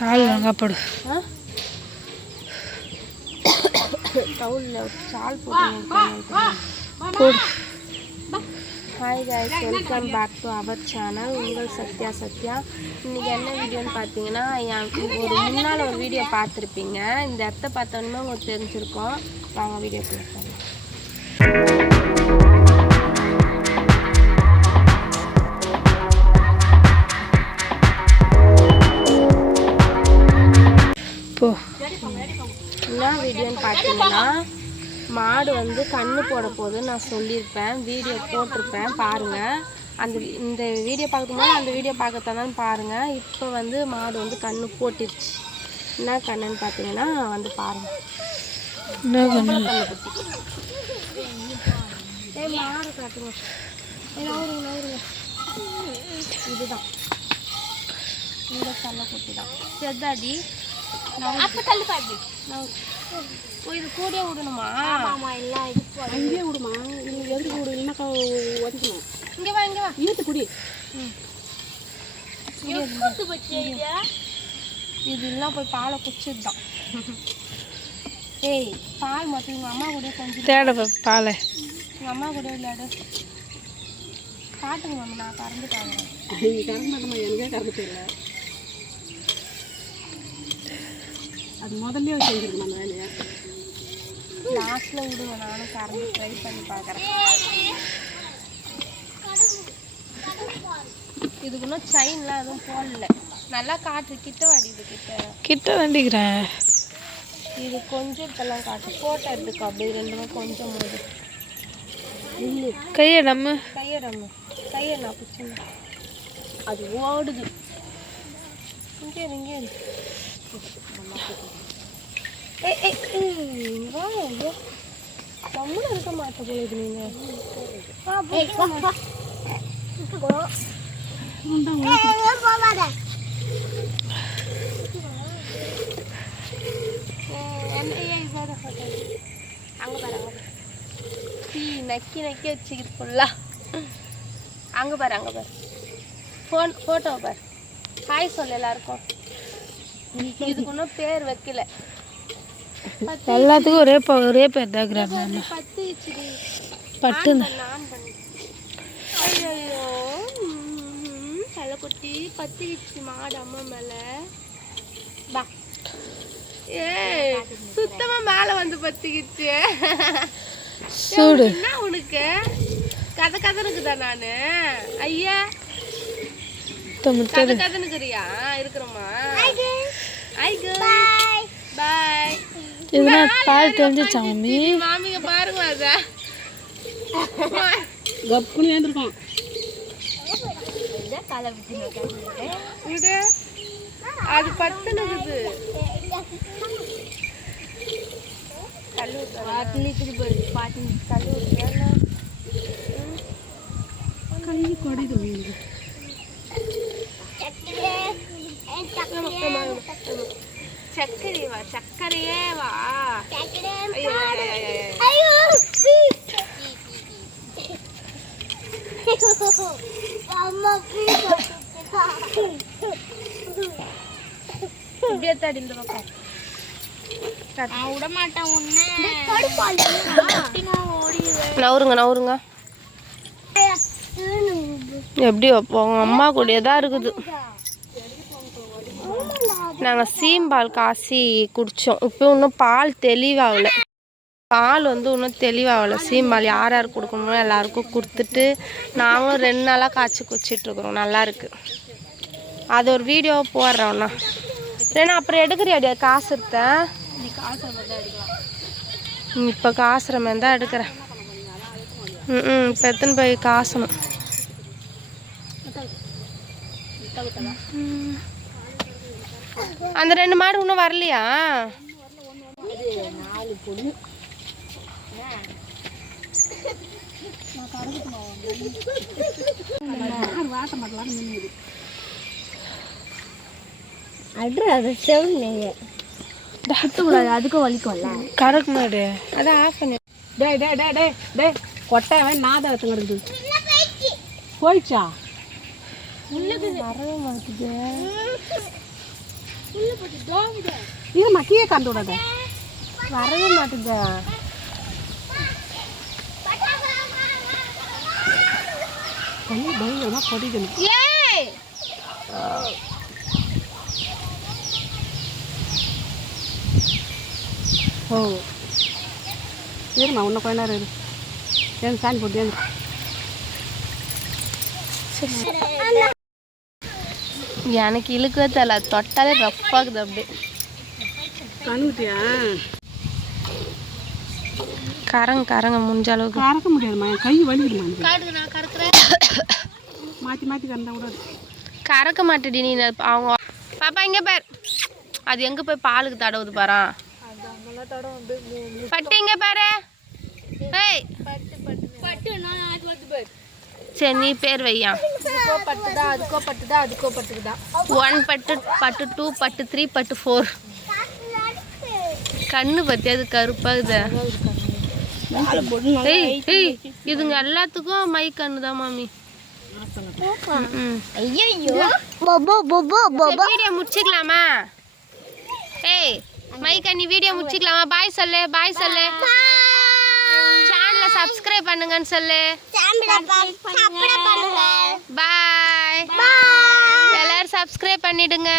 சால் வாங்கப்படு டவுலில் சால் போட்டு. Hi guys, welcome back to our channel. உங்கள் சத்யா. இன்றைக்கி என்ன வீடியோன்னு பார்த்தீங்கன்னா, முன்னால் ஒரு வீடியோ பார்த்துருப்பீங்க. இந்த இடத்த பார்த்தோன்னே உங்களுக்கு தெரிஞ்சிருக்கோம். வாங்க வீடியோ பார்க்கலாம். என்ன வீடியோன்னு பார்த்தீங்கன்னா, மாடு வந்து கண்ணு போட போது நான் சொல்லியிருப்பேன், வீடியோ போட்டிருப்பேன் பாருங்கள். இந்த வீடியோ பார்க்கணும்னா அந்த வீடியோ பார்க்கத்தானு பாருங்கள். இப்போ வந்து மாடு வந்து கண்ணு போட்டுருச்சு. என்ன கண்ணுன்னு பார்த்தீங்கன்னா வந்து பாருங்கள். கண்ணு குட்டி மாடு காட்டுங்க. இதுதான் இந்த கண்ணை குட்டி தான். செத்தாடி அப்போ தள்ளி பாடி இது கூடயே விடணுமா? ஆமாம், எல்லாம் இது அங்கேயே விடுமா? நீங்கள் எதுக்கு விடு? இல்லைன்னா ஒதுக்கணும். இங்கே வா இழுத்து குடி. இது எல்லாம் போய் பாலை குடிச்சது தான். ஏய், பால் மட்டும் எங்கள் அம்மா கூட கொஞ்சம் தேட பாலை எங்கள் அம்மா கூட விளையாடு. காட்டுங்க மாமா, நான் கறந்து காட்டுறேன். கறந்து மாட்டோமா? எனக்கே கறந்து தெரியல. அது முதல்ல செஞ்சுருக்கணும் அந்த வேலையை. லாஸ்ட்டில் விடுங்க, நானும் கறந்து ட்ரை பண்ணி பார்க்குறேன். இதுக்கு இன்னும் செயின்லாம் எதுவும் போடல. நல்லா காட்டு. கிட்ட வாடிது கிட்ட வேண்டிக்கிறேன். இது கொஞ்சம் இப்பெல்லாம் காட்டு. ஃபோட்டோ எடுத்துக்கோ அப்படி ரெண்டுமே கொஞ்சம் போது. கையை நம்ம கையை நான் பிடிச்சேன். அது ஓடுது. இங்கே நம்மளும் இருக்க மாட்டேன் போகுது. நீங்கள் அங்கே பாரு நக்கி வச்சுக்கிட்டு ஃபுல்லாக. அங்கே பாரு ஃபோட்டோ பாரு. ஹாய் சொல்லு எல்லாருக்கும். இதுக்கு இன்னும் பேர் வைக்கல. எல்லாத்துக்கும் ஒரே பேர் தான். பட்டு ஐயோ தலைக்குட்டி பத்திச்சு மாடு அம்மா மேல. பா ஏ சுத்தமா மேல வந்து பத்திக்கிச்சு. என்ன உனக்கு கதனுக்குதா? நானு ஐயா கதனுக்குறியா? இருக்கிறோமா? பாய். இதெல்லாம் பால் தெரிஞ்சிச்சா மம்மி? மாமிங்க பாருங்க. அத கப்புன்னு ஏந்திருக்கோம். அது பத்துனுக்குது. கல்லு கொடிது. சக்கரையே வா. இப்படியே தாடி இந்த பக்கம் விட மாட்டேன். நவுருங்க எப்படி வைப்போம்? அம்மா கூடயே தான் இருக்குது. நாங்கள் சீம்பால் காசி குடித்தோம். இப்போ இன்னும் பால் தெளிவாகலை. இன்னும் தெளிவாகலை. சீம்பால் யார் யார் கொடுக்கணுமோ எல்லாருக்கும் கொடுத்துட்டு நாங்களும் 2 நாளாக காய்ச்சி குடிச்சிட்ருக்குறோம். நல்லாயிருக்கு. அது ஒரு வீடியோ போடுறோண்ணா. ஏன்னா அப்புறம் எடுக்கிறியாடியா? காசு எடுத்தேன். இப்போ காசுற மாதிரி தான் எடுக்கிறேன். இப்போ எத்தனை போய் காசணும். அந்த 2 மாடு இன்னும் வரலையா? அதுக்கும் வலிக்கும்ல. கரெக்ட் மாடு அதான் ஆஃப் பண்ணி. கொட்டை நாதம் எடுத்து போயிடுச்சா? வரவே மாட்டேங்குது. இருமா கீழே கறந்து விடாத. வரவே மாட்டுதா. தண்ணி பயங்கரமாக கொதிக்கணும். ஏய் ஓ இருமா இன்னும் கொஞ்ச நேரம் இரு. ஏன் சாணி போட்டு ஏன் எனக்கு இழுக்கவே தெரியல, தொட்டாலே ரஃப்பாகுது அப்படியே. கணுட்டியா கரங்க முடிஞ்ச அளவுக்கு. கறக்க முடியாதுமா, என் கை வலிக்குதுமா. மாற்றி மாற்றி கறந்தா கூடாது. கறக்க மாட்டேடி நீ. அவங்க பாப்பா இங்கே பேர் அது எங்கே போய் பாலுக்கு தடவுது பாரா. பட்டு இங்கே பாரு. ஏய் சரி நீ பேர் வையா. 1 பட்டு, பட்டு 2, பட்டு 3, பட்டு 4. கண்ணு பற்றி அது கருப்பாகுது. ஏய் ஏய் இதுங்க எல்லாத்துக்கும் மை கண்ணு தான் மாமி. வீடியோ முடிச்சுக்கலாமா? ஏய் மை கண்ணி வீடியோ முடிச்சுக்கலாமா? பாய் சொல்லு, பாய் சொல்லு. சேனலை சப்ஸ்கிரைப் பண்ணுங்கன்னு சொல்லு. பாய். எல்லாரும் சப்ஸ்கிரைப் பண்ணிடுங்க.